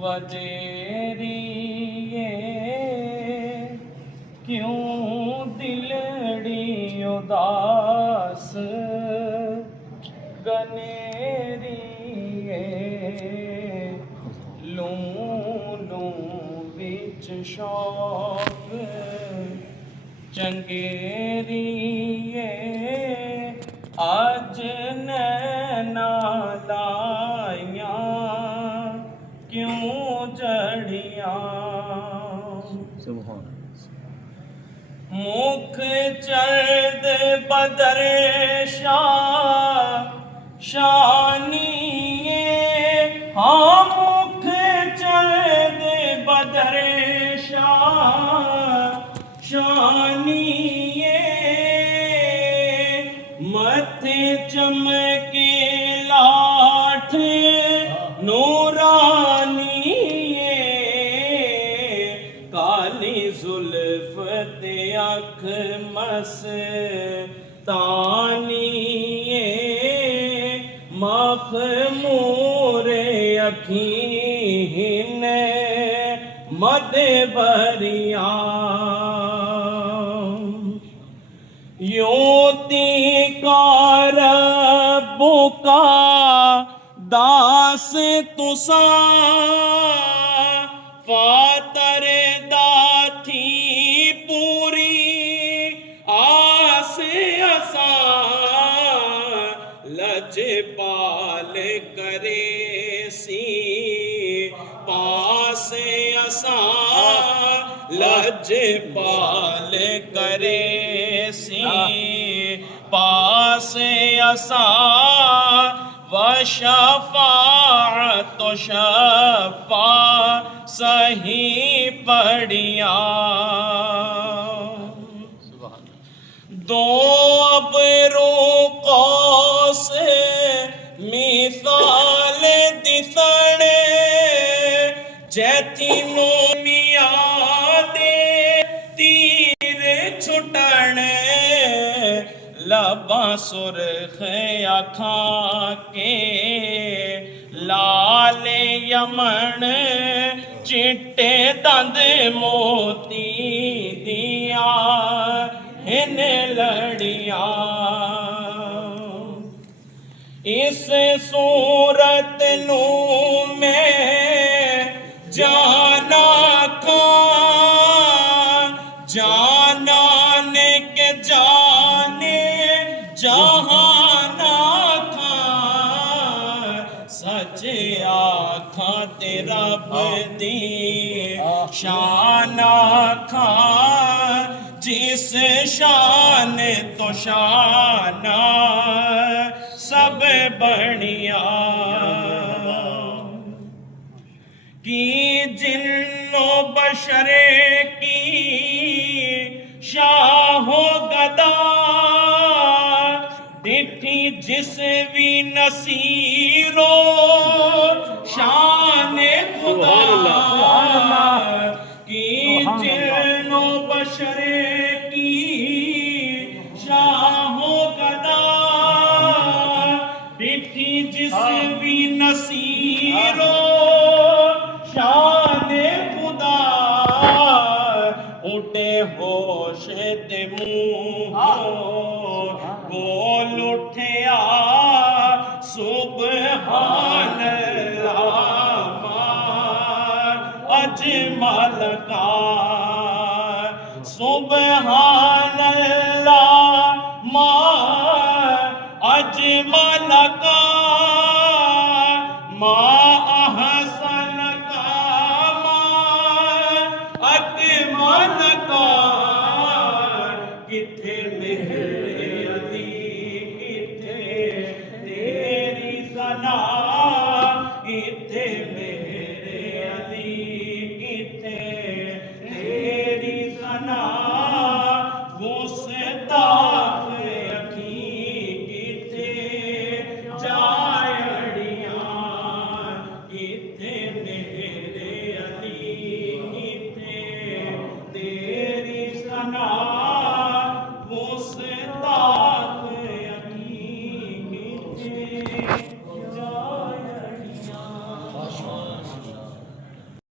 वदेरी ये क्यों दिलड़ी उदास गनेरी ये लूं लूं बिच शौक चंगेरी ये आज नैना लाइयां क्यों जड़ियां मुख चर्द बदर शानिए हाँ मुख चर्द बदर शानिए मथे चमके लाठ नूरानिए काली जुल्फ ते अख मस्तानिए मखमूरे अखीन मद भरिया योती कार बुका दास तुसा फातर दाथी पूरी आस असा लजपाल करे सी पास असा लजपाल करे सी पास असा वशफाअत शफा सही पढ़िया दो अबरों कौस मिसाल दिसणे जैतीनो मियाँ दे तीर छुटने लबां सुर्ख अखां के लाल यमन चिट्टे दंद मोती दिया हिन लड़िया इस सूरत नू मैं जाना जाने के जाने जहाना सच आखा ते रब दी शान आखा जिस शान तो शाना सब बढ़िया की जिन्नो बशरे की शाहो गदा डिठी जिस भी नसीरो शान खुदा की जिन्नो बशरे की शाहो गदा डिठी जिस भी नसीरो शान खुदा उठे होश ते मुँह बोल उठया सुबहान अल्लाह अजमल का सुबहान अल्लाह अजमल का अहसन का अकमल का किथे मेरे अली किथे तेरी सना किथे मेरे अली किथे तेरी सना गुस्ताख अखी किथे जायड़ियां किथे मेरे